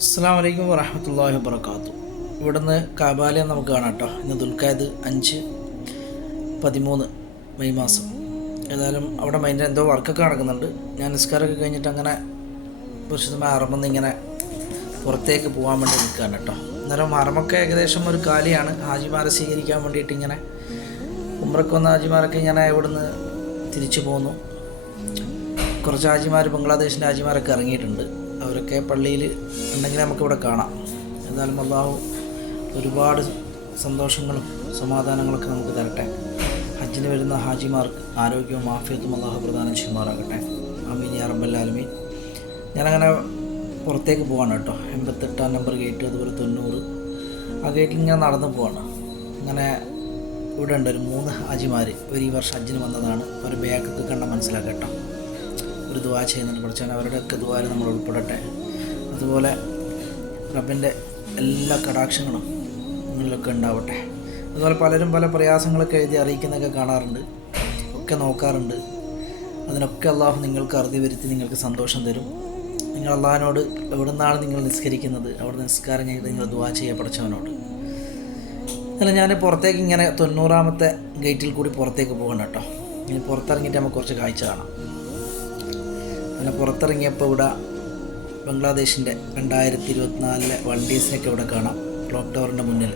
അസ്സലാമു അലൈക്കും വറഹ്മത്തുള്ളാഹി വബറകാതുഹു. ഇവിടുന്ന് കാബാലയം നമുക്ക് കാണാം കേട്ടോ. ഇന്ന് ദുൽഖഅദ് 5/13 മെയ് മാസം. ഏതായാലും അവിടെ മൈൻഡ് എന്തോ വർക്കൊക്കെ നടക്കുന്നുണ്ട്. ഞാൻ നിസ്കാരമൊക്കെ കഴിഞ്ഞിട്ട് അങ്ങനെ പരിശുദ്ധമായ ഹറമിൽ ഇങ്ങനെ പുറത്തേക്ക് പോകാൻ വേണ്ടി നിൽക്കുകയാണ് കേട്ടോ. അന്നേരം ഹറമൊക്കെ ഏകദേശം ഒരു കാലിയാണ്. ഹാജിമാരെ സ്വീകരിക്കാൻ വേണ്ടിയിട്ട് ഇങ്ങനെ ഉംറയ്ക്ക് വന്ന ഹാജിമാരൊക്കെ ഇങ്ങനെ ഇവിടുന്ന് തിരിച്ചു പോന്നു. കുറച്ച് ഹാജിമാർ, ബംഗ്ലാദേശിൻ്റെ ഹാജിമാരൊക്കെ ഇറങ്ങിയിട്ടുണ്ട്. അവരൊക്കെ പള്ളിയിൽ ഉണ്ടെങ്കിൽ നമുക്കിവിടെ കാണാം. എന്നാലും അല്ലാഹു ഒരുപാട് സന്തോഷങ്ങളും സമാധാനങ്ങളൊക്കെ നമുക്ക് തരട്ടെ. ഹജ്ജിന് വരുന്ന ഹാജിമാർക്ക് ആരോഗ്യവും ആഫിയത്തും അല്ലാഹു പ്രദാനം ചെയ്യുമാറാകട്ടെ. ആമീൻ യാ റബ്ബൽ ആലമീൻ. ഞാനങ്ങനെ പുറത്തേക്ക് പോവാണ് കേട്ടോ. 88 നമ്പർ ഗേറ്റ്, അതുപോലെ 90 ആ ഗേറ്റിൽ ഇങ്ങനെ നടന്നു പോവാണ്. അങ്ങനെ ഇവിടെ ഉണ്ട് ഒരു 3 ഹാജിമാർ. ഒരു ഈ വർഷം ഹജ്ജിന് വന്നതാണ്. ഒരു ബാഗൊക്കെ കണ്ടാൽ മനസ്സിലാക്കട്ടോ. ഒരു ദുആ ചെയ്യുന്നുണ്ട്. പഠിച്ചാൽ അവരുടെയൊക്കെ ദുആയിൽ നമ്മൾ ഉൾപ്പെടട്ടെ. അതുപോലെ റബ്ബിൻ്റെ എല്ലാ കടാക്ഷങ്ങളും നിങ്ങളിലൊക്കെ ഉണ്ടാവട്ടെ. അതുപോലെ പലരും പല പ്രയാസങ്ങളൊക്കെ എഴുതി അറിയിക്കുന്നതൊക്കെ കാണാറുണ്ട്, ഒക്കെ നോക്കാറുണ്ട്. അതിനൊക്കെ അള്ളാഹു നിങ്ങൾക്ക് അറുതി വരുത്തി നിങ്ങൾക്ക് സന്തോഷം തരും. നിങ്ങൾ അള്ളാഹിനോട് എവിടെ നിന്നാണ് നിങ്ങൾ നിസ്കരിക്കുന്നത്, അവിടെ നിസ്കാരം ചെയ്ത് നിങ്ങൾ ദുആ ചെയ്യുക പഠിച്ചവനോട്. അല്ല, ഞാൻ പുറത്തേക്ക് ഇങ്ങനെ 90ാമത്തെ ഗേറ്റിൽ കൂടി പുറത്തേക്ക് പോകണം കേട്ടോ. ഇനി പുറത്തിറങ്ങിയിട്ട് നമുക്ക് കുറച്ച് കാഴ്ച കാണാം. അങ്ങനെ പുറത്തിറങ്ങിയപ്പോൾ ഇവിടെ ബംഗ്ലാദേശിൻ്റെ 2024 വണ്ടീസിനൊക്കെ ഇവിടെ കാണാം, ക്ലോക്ക് ടവറിൻ്റെ മുന്നിൽ.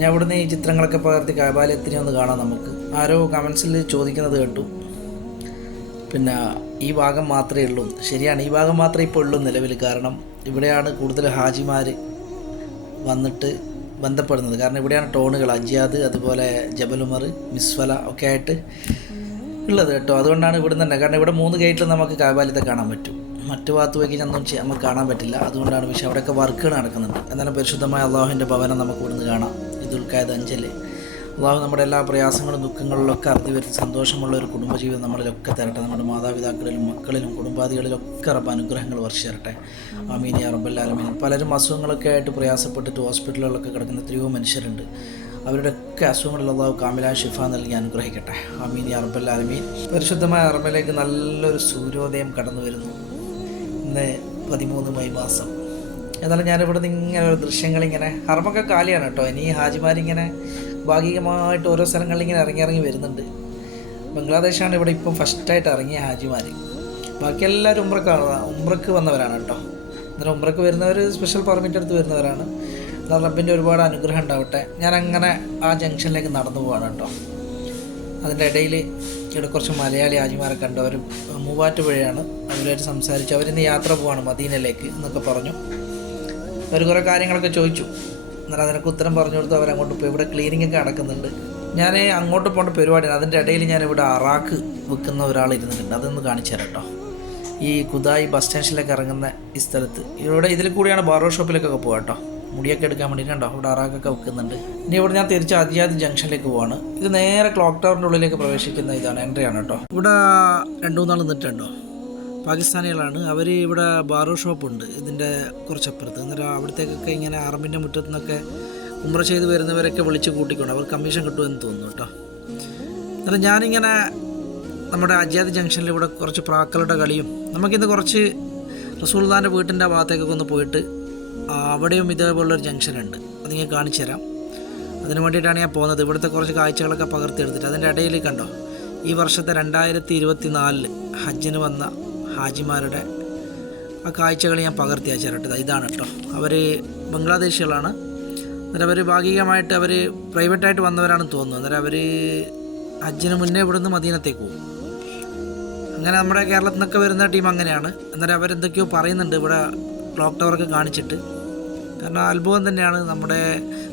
ഞാൻ ഇവിടുന്ന് ഈ ചിത്രങ്ങളൊക്കെ പകർത്തി കാബാലയത്തിനെ ഒന്ന് കാണാം നമുക്ക്. ആരോ കമൻസിൽ ചോദിക്കുന്നത് കേട്ടു, പിന്നെ ഈ ഭാഗം മാത്രമേ ഉള്ളൂ. ശരിയാണ്, ഈ ഭാഗം മാത്രമേ ഇപ്പോൾ ഉള്ളൂ നിലവിൽ. കാരണം ഇവിടെയാണ് കൂടുതൽ ഹാജിമാർ വന്നിട്ട് ബന്ധപ്പെടുന്നത്. കാരണം ഇവിടെയാണ് ടൗണുകൾ അജിയാദ്, അതുപോലെ ജബലുമർ, മിസ്ഫല ഒക്കെ ആയിട്ട് ഉള്ളത് കേട്ടോ. അതുകൊണ്ടാണ് ഇവിടെ തന്നെ. കാരണം ഇവിടെ 3 ഗേറ്റിൽ നമുക്ക് കാബാലയത്തെ കാണാൻ പറ്റും. മറ്റു ഭാഗത്ത് പോയി ഒന്നും നമുക്ക് കാണാൻ പറ്റില്ല. അതുകൊണ്ടാണ് വിഷയം. അവിടെയൊക്കെ വർക്കുകൾ നടക്കുന്നുണ്ട്. എന്നാലും പരിശുദ്ധമായ അള്ളാഹുവിൻ്റെ ഭവനം നമുക്ക് ഇവിടുന്ന് കാണാം. ദുൽഖഅദ് 5 അള്ളാഹു നമ്മുടെ എല്ലാ പ്രയാസങ്ങളും ദുഃഖങ്ങളിലൊക്കെ അറുതി വരുത്തി സന്തോഷമുള്ള ഒരു കുടുംബജീവിതം നമ്മളിലൊക്കെ തരട്ടെ. നമ്മുടെ മാതാപിതാക്കളിലും മക്കളിലും കുടുംബാദികളിലൊക്കെ റബ്ബ് അനുഗ്രഹങ്ങൾ വർഷിച്ചു. ആമീൻ യാ റബ്ബൽ ആലമീൻ. പലരും അസുഖങ്ങളൊക്കെ ആയിട്ട് പ്രയാസപ്പെട്ടിട്ട് ഹോസ്പിറ്റലുകളിലൊക്കെ കിടക്കുന്ന എത്രയോ മനുഷ്യരുണ്ട്. അവരുടെയൊക്കെ അസുഖങ്ങളിൽ അള്ളാഹു കാമിലായ ഷിഫ നൽകി അനുഗ്രഹിക്കട്ടെ. ആമീൻ യാ റബ്ബൽ ആലമീൻ. പരിശുദ്ധമായ ഹറമിലേക്ക് നല്ലൊരു സൂര്യോദയം കടന്നു വരുന്നു. ഇന്ന് 13 മെയ് മാസം. എന്നാലും ഞാനിവിടെ നിന്ന് ഇങ്ങനെ ഒരു ദൃശ്യങ്ങളിങ്ങനെ, ഹറമൊക്കെ കാലിയാണ് കേട്ടോ. ഇനി ഹാജിമാരിങ്ങനെ ഭാഗികമായിട്ട് ഓരോ സ്ഥലങ്ങളിൽ ഇങ്ങനെ ഇറങ്ങി വരുന്നുണ്ട്. ബംഗ്ലാദേശാണ് ഇവിടെ ഇപ്പം ഫസ്റ്റായിട്ട് ഇറങ്ങിയ ഹാജിമാർ. ബാക്കി എല്ലാവരും ഉംറയ്ക്ക് വന്നവരാണ് കേട്ടോ. അന്നേരം ഉംറയ്ക്ക് വരുന്നവർ സ്പെഷ്യൽ പെർമിറ്റ് എടുത്ത് വരുന്നവരാണ്. എന്നാൽ റബ്ബിൻ്റെ ഒരുപാട് അനുഗ്രഹം ഉണ്ടാവട്ടെ. ഞാനങ്ങനെ ആ ജംഗ്ഷനിലേക്ക് നടന്നു പോവാണ് കേട്ടോ. അതിൻ്റെ ഇടയിൽ ഇവിടെ കുറച്ച് മലയാളി ഹാജിമാരെ കണ്ടു. അവർ മൂവാറ്റുപുഴയാണ്. അവരുമായിട്ട് സംസാരിച്ചു. അവരിന്ന് യാത്ര പോവാണ് മദീനയിലേക്ക് എന്നൊക്കെ പറഞ്ഞു. അവർ കുറേ കാര്യങ്ങളൊക്കെ ചോദിച്ചു. എന്നാൽ അതിനൊക്കെ ഉത്തരം പറഞ്ഞു കൊടുത്ത് അവരങ്ങോട്ട് പോയി. ഇവിടെ ക്ലീനിങ് ഒക്കെ നടക്കുന്നുണ്ട്. ഞാൻ അങ്ങോട്ട് പോകേണ്ട പരിപാടിയാണ്. അതിൻ്റെ ഇടയിൽ ഞാനിവിടെ അറാക്ക് വിൽക്കുന്ന ഒരാൾ ഇരുന്നിട്ടുണ്ട്. അതൊന്ന് കാണിച്ചു തരാം കേട്ടോ. ഈ കുദായി ബസ് സ്റ്റേഷനിലേക്ക് ഇറങ്ങുന്ന ഈ സ്ഥലത്ത് ഇവിടെ ഇതിൽ കൂടിയാണ് ബാർബർ ഷോപ്പിലേക്കൊക്കെ പോകാം കേട്ടോ. മുടിയൊക്കെ എടുക്കാൻ വേണ്ടിയിട്ടുണ്ടോ ഇവിടെ അറാക്കൊക്കെ വിൽക്കുന്നുണ്ട്. ഇനി ഇവിടെ ഞാൻ തിരിച്ച് അജിയാദ് ജംഗ്ഷനിലേക്ക് പോവാണ്. ഇത് നേരെ ക്ലോക്ക് ടവറിൻ്റെ ഉള്ളിലേക്ക് പ്രവേശിക്കുന്ന ഇതാണ്, എൻട്രിയാണ് കേട്ടോ. ഇവിടെ 2-3 നാൾ നിന്നിട്ടുണ്ടോ പാകിസ്ഥാനികളാണ്. അവർ ഇവിടെ ബാർബർ ഷോപ്പുണ്ട് ഇതിൻ്റെ കുറച്ചപ്പുറത്ത്. അന്നേരം അവിടത്തേക്കൊക്കെ ഇങ്ങനെ ഹറമിൻ്റെ മുറ്റത്തു നിന്നൊക്കെ ഉംറ ചെയ്ത് വരുന്നവരൊക്കെ വിളിച്ച് കൂട്ടിക്കൊണ്ട് അവർ കമ്മീഷൻ കിട്ടുമെന്ന് തോന്നുന്നു കേട്ടോ. അന്നേരം ഞാനിങ്ങനെ നമ്മുടെ അജിയാദ് ജംഗ്ഷനിൽ ഇവിടെ കുറച്ച് പ്രാക്കളുടെ കളിയും, നമുക്കിന്ന് കുറച്ച് റസൂലുള്ളാഹിൻ്റെ വീട്ടിൻ്റെ ഭാഗത്തേക്കൊക്കെ ഒന്ന് പോയിട്ട് അവിടെയും ഇതേപോലുള്ളൊരു ജംഗ്ഷനുണ്ട്. അതിങ്ങനെ കാണിച്ചു തരാം. അതിന് വേണ്ടിയിട്ടാണ് ഞാൻ പോകുന്നത്. ഇവിടുത്തെ കുറച്ച് കാഴ്ചകളൊക്കെ പകർത്തിയെടുത്തിട്ട് അതിൻ്റെ ഇടയിൽ കണ്ടോ ഈ വർഷത്തെ 2024 ഹജ്ജിന് വന്ന ഹാജിമാരുടെ ആ കാഴ്ചകൾ ഞാൻ പകർത്തി അയച്ചിരട്ടത്. ഇതാണ് കേട്ടോ. അവർ ബംഗ്ലാദേശികളാണ്. അന്നേരം അവർ ഭാഗികമായിട്ട് അവർ പ്രൈവറ്റായിട്ട് വന്നവരാണെന്ന് തോന്നുന്നു. അന്നേരം അവർ ഹജ്ജിന് മുന്നേ ഇവിടുന്ന് മദീനത്തേക്ക് പോകും. അങ്ങനെ നമ്മുടെ കേരളത്തിൽ നിന്നൊക്കെ വരുന്ന ടീം അങ്ങനെയാണ്. അന്നേരം അവരെന്തൊക്കെയോ പറയുന്നുണ്ട് ഇവിടെ ക്ലോക്ക് ടവറൊക്കെ കാണിച്ചിട്ട്. കാരണം അത്ഭുതം തന്നെയാണ്. നമ്മുടെ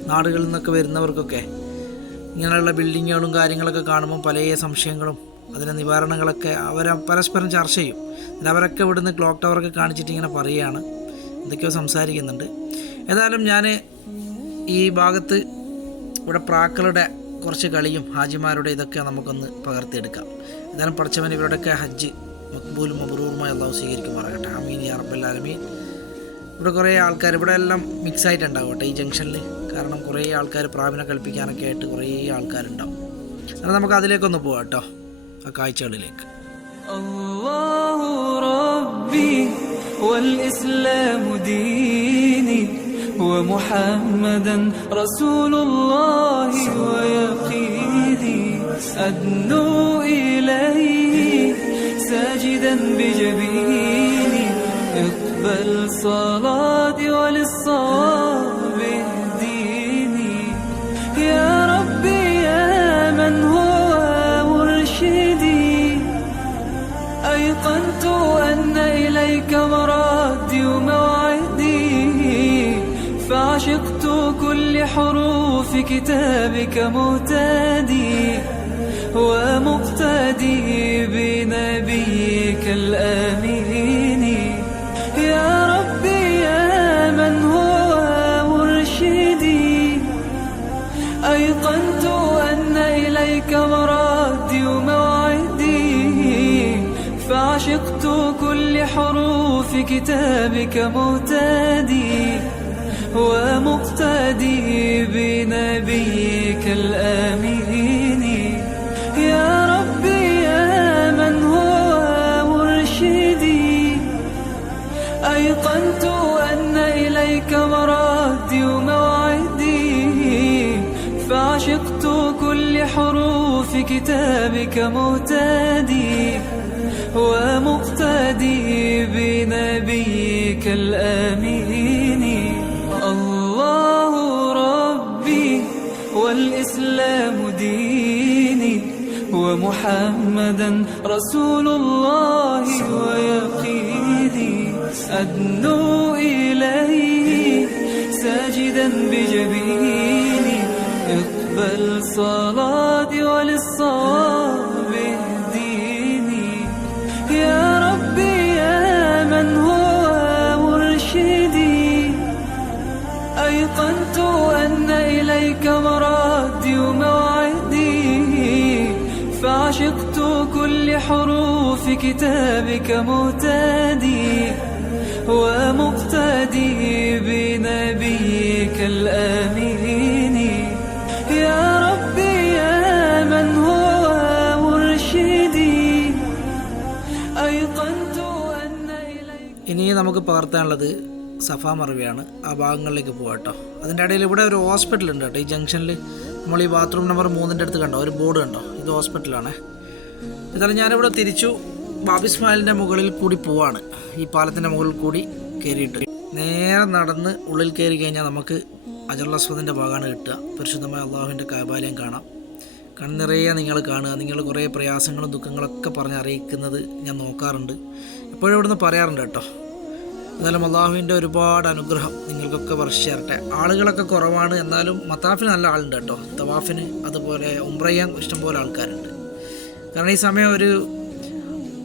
നാടുകളിൽ നിന്നൊക്കെ വരുന്നവർക്കൊക്കെ ഇങ്ങനെയുള്ള ബിൽഡിങ്ങുകളും കാര്യങ്ങളൊക്കെ കാണുമ്പോൾ പല സംശയങ്ങളും അതിൻ്റെ നിവാരണങ്ങളൊക്കെ അവർ പരസ്പരം ചർച്ച ചെയ്യും. അവരൊക്കെ ഇവിടുന്ന് ക്ലോക്ക് ടവറൊക്കെ കാണിച്ചിട്ട് ഇങ്ങനെ പറയുകയാണ്, എന്തൊക്കെയോ സംസാരിക്കുന്നുണ്ട്. ഏതായാലും ഞാൻ ഈ ഭാഗത്ത് ഇവിടെ പ്രാക്കളുടെ കുറച്ച് കളിയും ഹാജിമാരുടെ ഇതൊക്കെ നമുക്കൊന്ന് പകർത്തിയെടുക്കാം. ഏതായാലും പഠിച്ചവൻ ഇവരുടെയൊക്കെ ഹജ്ജ് മക്ബൂലും മബ്രൂറുമായി അല്ലാഹു സ്വീകരിക്കുമാറാകട്ടെ. ആമീൻ യാ റബ്ബൽ ആലമീൻ. ഇവിടെ കുറേ ആൾക്കാർ ഇവിടെ എല്ലാം മിക്സ് ആയിട്ടുണ്ടാവും കേട്ടോ ഈ ജംഗ്ഷനിൽ. കാരണം കുറേ ആൾക്കാർ പ്രാവിനെ കളിപ്പിക്കാനൊക്കെ ആയിട്ട് കുറേ ആൾക്കാരുണ്ടാവും. എന്നാൽ നമുക്ക് അതിലേക്കൊന്ന് പോകാം കേട്ടോ, ആ കാഴ്ചകളിലേക്ക്. الله ربي والإسلام دين ومحمدا رسول الله ويقيني أدنو إليه ساجدا بجبيني اقبل صلاتي وللصواب اهديني يا ربي يا من هو مرشدي أيقنت أن إليك مرادي وموعدي فعشقت كل حروف كتابك مهتدي ومقتدي بنبيك الآمين يا ربي يا من هو مرشدي أيقنت أن إليك مرادي وموعدي فعشقت كل حروف كتابك مهتدي ومقتدي بنبيك الآمين يا ربي يا من هو مرشدي أيقنت أن إليك مرادي وموعدي فعشقت كل حروف كتابك مهتدي ومقتدي بنبيك الآمين الله ربي والإسلام ديني ومحمدا رسول الله ويقيني أدنو إليه ساجدا بجبيني اقبل صلاتي وللصواب اهديني يا ربي يا من هو مرشدي أيقنت أن إليك مرادي وموعدي فعشقت كل حروف كتابك مهتدي ومقتدي بنبيك الآمين يا ربي يا من هو مرشدي أيقنت أن إليك. ഇനി നമുക്ക് പകർത്താനുള്ളത് സഫ മറവിയാണ്. ആ ഭാഗങ്ങളിലേക്ക് പോകാം കേട്ടോ. അതിൻ്റെ ഇടയിൽ ഇവിടെ ഒരു ഹോസ്പിറ്റൽ ഉണ്ട് കേട്ടോ. ഈ ജംഗ്ഷനിൽ നമ്മൾ ഈ ബാത്റൂം നമ്പർ 3 അടുത്ത് കണ്ടോ, ഒരു ബോർഡ് കണ്ടോ, ഇത് ഹോസ്പിറ്റലാണ്. എന്നാലും ഞാനിവിടെ തിരിച്ചു ബാബിസ്മാലിൻ്റെ മുകളിൽ കൂടി പോവാണ്. ഈ പാലത്തിൻ്റെ മുകളിൽ കൂടി കയറിയിട്ട് നേരെ നടന്ന് ഉള്ളിൽ കയറി കഴിഞ്ഞാൽ നമുക്ക് അജറുൽ അസ്വദിൻ്റെ ഭാഗമാണ് കിട്ടുക. പരിശുദ്ധമായ അള്ളാഹുവിൻ്റെ കാബാലയം കാണാം. കണ്ണിറയെ നിങ്ങൾ കാണുക. നിങ്ങൾ കുറേ പ്രയാസങ്ങളും ദുഃഖങ്ങളൊക്കെ പറഞ്ഞ് അറിയിക്കുന്നത് ഞാൻ നോക്കാറുണ്ട്, എപ്പോഴും ഇവിടുന്ന് പറയാറുണ്ട് കേട്ടോ. എന്നാലും അള്ളാഹുവിൻ്റെ ഒരുപാട് അനുഗ്രഹം നിങ്ങൾക്കൊക്കെ വർഷിച്ച് തരട്ടെ. ആളുകളൊക്കെ കുറവാണ്, എന്നാലും മത്താഫിന് നല്ല ആളുണ്ട് കേട്ടോ. തവാഫിന് അതുപോലെ ഉംറ ചെയ്യാൻ ഇഷ്ടംപോലെ ആൾക്കാരുണ്ട്. കാരണം ഈ സമയം ഒരു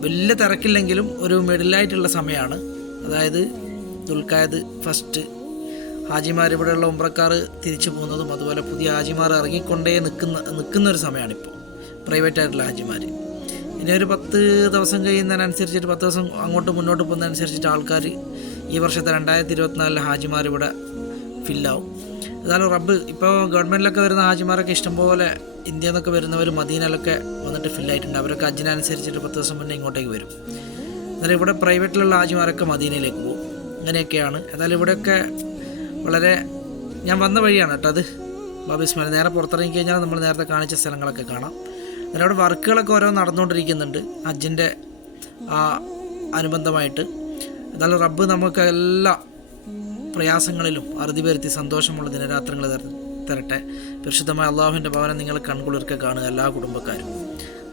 വലിയ തിരക്കില്ലെങ്കിലും ഒരു മിഡിലായിട്ടുള്ള സമയമാണ്. അതായത് ദുൽഖഅദ് ഫസ്റ്റ് ഹാജിമാർ, ഇവിടെയുള്ള ഉംറക്കാർ തിരിച്ചു പോകുന്നതും അതുപോലെ പുതിയ ഹാജിമാർ ഇറങ്ങിക്കൊണ്ടേ നിൽക്കുന്ന ഒരു സമയമാണിപ്പോൾ, പ്രൈവറ്റായിട്ടുള്ള ഹാജിമാർ. ഇനി ഒരു 10 ദിവസം കഴിയുന്നതിനനുസരിച്ചിട്ട് 10 ദിവസം അങ്ങോട്ട് മുന്നോട്ട് പോകുന്നതനുസരിച്ചിട്ട് ആൾക്കാർ ഈ വർഷത്തെ 2024 ഹാജിമാർ ഇവിടെ ഫില്ലാവും. എന്നാലും റബ്ബ് ഇപ്പോൾ ഗവൺമെൻറ്റിലൊക്കെ വരുന്ന ഹാജിമാരൊക്കെ ഇഷ്ടംപോലെ ഇന്ത്യയിൽ നിന്നൊക്കെ വരുന്നവർ മദീനയിലൊക്കെ വന്നിട്ട് ഫില്ലായിട്ടുണ്ട്. അവരൊക്കെ ഹജ്ജിനനുസരിച്ചിട്ട് 10 ദിവസം മുന്നേ ഇങ്ങോട്ടേക്ക് വരും. എന്നാലും ഇവിടെ പ്രൈവറ്റിലുള്ള ഹാജിമാരൊക്കെ മദീനയിലേക്ക് പോകും. അങ്ങനെയൊക്കെയാണ്. എന്നാലും ഇവിടെയൊക്കെ വളരെ ഞാൻ വന്ന വഴിയാണ് കേട്ടോ അത് ബാബിസ്മാൽ. നേരെ പുറത്തിറങ്ങി കഴിഞ്ഞാൽ നമ്മൾ നേരത്തെ കാണിച്ച സ്ഥലങ്ങളൊക്കെ കാണാം. എന്നാലും അവിടെ വർക്കുകളൊക്കെ ഓരോ നടന്നുകൊണ്ടിരിക്കുന്നുണ്ട് ഹജ്ജിൻ്റെ അനുബന്ധമായിട്ട്. എന്നാലും റബ്ബ് നമുക്ക് എല്ലാ പ്രയാസങ്ങളിലും അറുതി വരുത്തി സന്തോഷമുള്ള ദിനരാത്രങ്ങൾ തരട്ടെ. പരിശുദ്ധമായ അള്ളാഹുവിൻ്റെ ഭവനം നിങ്ങൾ കൺകുളിർക്കെ കാണുക. എല്ലാ കുടുംബക്കാരും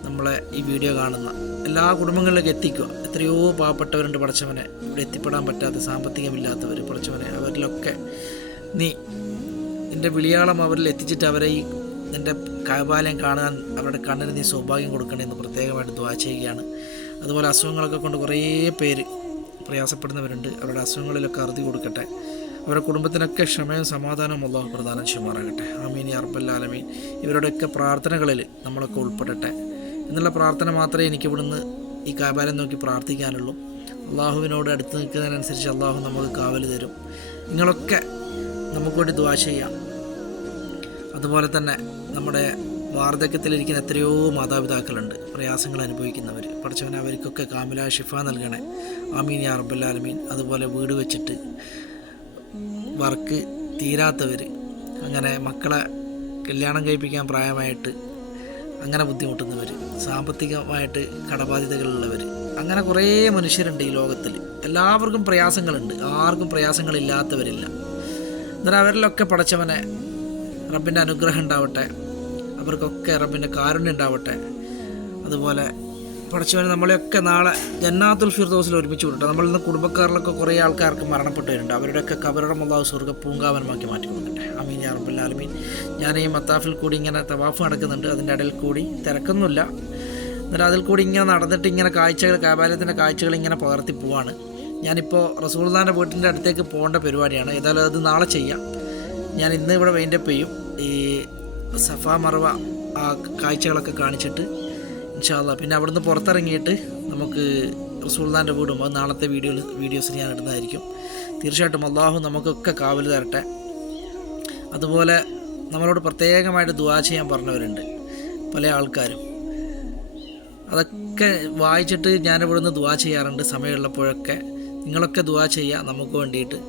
നമ്മളെ ഈ വീഡിയോ കാണുന്ന എല്ലാ കുടുംബങ്ങളിലേക്ക് എത്തിക്കുക. എത്രയോ പാവപ്പെട്ടവരുണ്ട് പടച്ചവനെ, ഇവിടെ എത്തിപ്പെടാൻ പറ്റാത്ത സാമ്പത്തികമില്ലാത്തവർ. പടച്ചവനെ അവരിലൊക്കെ നീ നിൻ്റെ വിളിയാളം അവരിൽ എത്തിച്ചിട്ട് അവരെ ഈ നിൻ്റെ കാബാലയം കാണാൻ അവരുടെ കണ്ണിന് നീ സൗഭാഗ്യം കൊടുക്കണമെന്ന് പ്രത്യേകമായിട്ട് ദുആ ചെയ്യുകയാണ്. അതുപോലെ അസുഖങ്ങളൊക്കെ കൊണ്ട് കുറേ പേര് പ്രയാസപ്പെടുന്നവരുണ്ട്. അവരുടെ അസുഖങ്ങളിലൊക്കെ അറുതി കൊടുക്കട്ടെ. അവരുടെ കുടുംബത്തിനൊക്കെ ക്ഷമയും സമാധാനവും അല്ലാഹു പ്രദാനം ചെയ്യുമാറാകട്ടെ. ആമീൻ യാ റബ്ബൽ ആലമീൻ. ഇവരുടെയൊക്കെ പ്രാർത്ഥനകളിൽ നമ്മളൊക്കെ ഉൾപ്പെടട്ടെ എന്നുള്ള പ്രാർത്ഥന മാത്രമേ എനിക്ക് ഇവിടുന്ന് ഈ കാബാലയം നോക്കി പ്രാർത്ഥിക്കാനുള്ളൂ. അള്ളാഹുവിനോട് അടുത്ത് നിൽക്കുന്നതിനനുസരിച്ച് അള്ളാഹു നമുക്ക് കാവൽ തരും. നിങ്ങളൊക്കെ നമുക്ക് വേണ്ടി ദുആ ചെയ്യാം. അതുപോലെ തന്നെ നമ്മുടെ വാർദ്ധക്യത്തിലിരിക്കുന്ന എത്രയോ മാതാപിതാക്കളുണ്ട്, പ്രയാസങ്ങൾ അനുഭവിക്കുന്നവർ. പഠിച്ചവനെ അവർക്കൊക്കെ കാമില ഷിഫ നൽകണേ. ആമീൻ യാ റബ്ബൽ ആലമീൻ. അതുപോലെ വീട് വെച്ചിട്ട് വർക്ക് തീരാത്തവർ, അങ്ങനെ മക്കളെ കല്യാണം കഴിപ്പിക്കാൻ പ്രായമായിട്ട് അങ്ങനെ ബുദ്ധിമുട്ടുന്നവർ, സാമ്പത്തികമായിട്ട് കടബാധ്യതകളുള്ളവർ, അങ്ങനെ കുറേ മനുഷ്യരുണ്ട് ഈ ലോകത്തിൽ. എല്ലാവർക്കും പ്രയാസങ്ങളുണ്ട്, ആർക്കും പ്രയാസങ്ങളില്ലാത്തവരില്ല. എന്നാൽ അവരിലൊക്കെ പടച്ചവനെ റബ്ബിൻ്റെ അനുഗ്രഹം ഉണ്ടാവട്ടെ, അവർക്കൊക്കെ റബ്ബിൻ്റെ കാരുണ്യം ഉണ്ടാവട്ടെ. അതുപോലെ പടച്ചവനെ നമ്മളെയൊക്കെ നാളെ ജന്നാത്തുൽ ഫിർദൗസിൽ ഒരുമിച്ച് വിടട്ടെ. നമ്മളിൽ നിന്ന് കുടുംബക്കാരിലൊക്കെ കുറേ ആൾക്കാർക്ക് മരണപ്പെട്ടവരുണ്ട്, അവരുടെയൊക്കെ കബറിടം അല്ലാഹു സ്വർഗ്ഗ പൂങ്കാവനമാക്കി മാറ്റി കൊടുക്കട്ടെ. ആമീൻ യാ റബ്ബൽ ആലമീൻ. ഞാൻ ഈ മത്താഫിൽ കൂടി ഇങ്ങനെ തവാഫ് നടക്കുന്നുണ്ട്, അതിൻ്റെ ഇടയിൽ കൂടി തിരക്കൊന്നുമില്ല. എന്നിട്ട് അതിൽ കൂടി ഇങ്ങനെ നടന്നിട്ട് ഇങ്ങനെ കാഴ്ചകൾ, കാബാലയത്തിൻ്റെ കാഴ്ചകൾ ഇങ്ങനെ പകർത്തി പോവാണ്. ഞാനിപ്പോൾ റസൂലുള്ളാഹിൻ്റെ വീട്ടിൻ്റെ അടുത്തേക്ക് പോകേണ്ട പരിപാടിയാണ്. ഏതായാലും അത് നാളെ ചെയ്യാം. ഞാൻ ഇന്ന് ഇവിടെ വൈൻഡപ്പ് ചെയ്യും. ഈ സഫ മർവ ആ കാഴ്ചകളൊക്കെ കാണിച്ചിട്ട് ഇൻഷാ അല്ലാഹ് പിന്നെ അവിടുന്ന് പുറത്തിറങ്ങിയിട്ട് നമുക്ക് റസൂലുള്ളാഹിൻ്റെ വീടും അത് നാളത്തെ വീഡിയോസ് ഞാൻ ഇടുന്നതായിരിക്കും. തീർച്ചയായിട്ടും അള്ളാഹു നമുക്കൊക്കെ കാവൽ തരട്ടെ. അതുപോലെ നമ്മളോട് പ്രത്യേകമായിട്ട് ദുആ ചെയ്യാൻ പറഞ്ഞവരുണ്ട് പല ആൾക്കാരും. അതൊക്കെ വായിച്ചിട്ട് ഞാനിവിടുന്ന് ദുആ ചെയ്യാറുണ്ട് സമയമുള്ളപ്പോഴൊക്കെ. നിങ്ങളൊക്കെ ദുആ ചെയ്യുക നമുക്ക് വേണ്ടിയിട്ട്.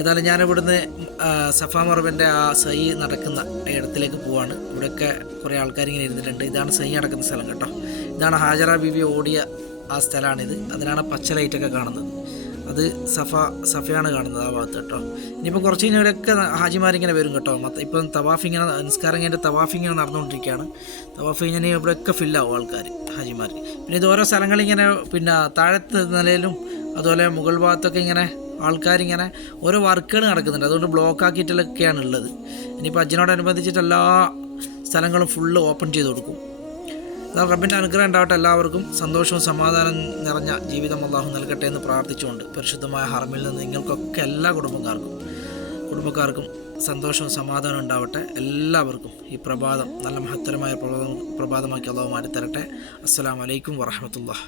ഏതായാലും ഞാനിവിടുന്ന് സഫ മർവൻ്റെ ആ സൈ നടക്കുന്ന ഇടത്തിലേക്ക് പോവാണ്. ഇവിടെയൊക്കെ കുറേ ആൾക്കാരിങ്ങനെ ഇരുന്നിട്ടുണ്ട്. ഇതാണ് സൈ നടക്കുന്ന സ്ഥലം കേട്ടോ. ഇതാണ് ഹാജറ ബീവി ഓടിയ ആ സ്ഥലമാണിത്. അതിനാണ് പച്ച ലൈറ്റൊക്കെ കാണുന്നത്. അത് സഫയാണ് കാണുന്നത് ആ ഭാഗത്ത് കേട്ടോ. ഇനിയിപ്പോൾ കുറച്ച് കഴിഞ്ഞാൽ ഇവിടെയൊക്കെ ഹാജിമാരിങ്ങനെ വരും കേട്ടോ. ഇപ്പം തവാഫിങ്ങനെ നിസ്കാരം കഴിഞ്ഞിട്ട് തവാഫിങ്ങനെ നടന്നുകൊണ്ടിരിക്കുകയാണ്. തവാഫ് കഴിഞ്ഞാൽ ഇവിടെയൊക്കെ ഫില്ലാവും ആൾക്കാർ, ഹാജിമാർ. പിന്നെ ഇത് ഓരോ സ്ഥലങ്ങളിങ്ങനെ പിന്നെ താഴത്തെ നിലയിലും അതുപോലെ മുകൾ ഭാഗത്തൊക്കെ ഇങ്ങനെ ആൾക്കാരിങ്ങനെ ഓരോ വർക്കുകൾ നടക്കുന്നുണ്ട്. അതുകൊണ്ട് ബ്ലോക്ക് ആക്കിയിട്ടൊക്കെയാണ് ഉള്ളത്. ഇനിയിപ്പോൾ ഹജ്ജിനോടനുബന്ധിച്ചിട്ട് എല്ലാ സ്ഥലങ്ങളും ഫുള്ള് ഓപ്പൺ ചെയ്ത് കൊടുക്കും. എന്നാൽ റബ്ബിൻ്റെ അനുഗ്രഹം ഉണ്ടാവട്ടെ. എല്ലാവർക്കും സന്തോഷവും സമാധാനം നിറഞ്ഞ ജീവിതം അല്ലാഹു നൽകട്ടെ എന്ന് പ്രാർത്ഥിച്ചുകൊണ്ട് പരിശുദ്ധമായ ഹറമിൽ നിന്ന് നിങ്ങൾക്കൊക്കെ എല്ലാ കുടുംബക്കാർക്കും സന്തോഷവും സമാധാനവും ഉണ്ടാവട്ടെ. എല്ലാവർക്കും ഈ പ്രഭാതം നല്ല മഹത്തരമായ പ്രഭാതമാക്കി അല്ലാഹു മാറ്റി തരട്ടെ. അസ്സലാമു അലൈക്കും വറഹ്മത്തുള്ളാഹി.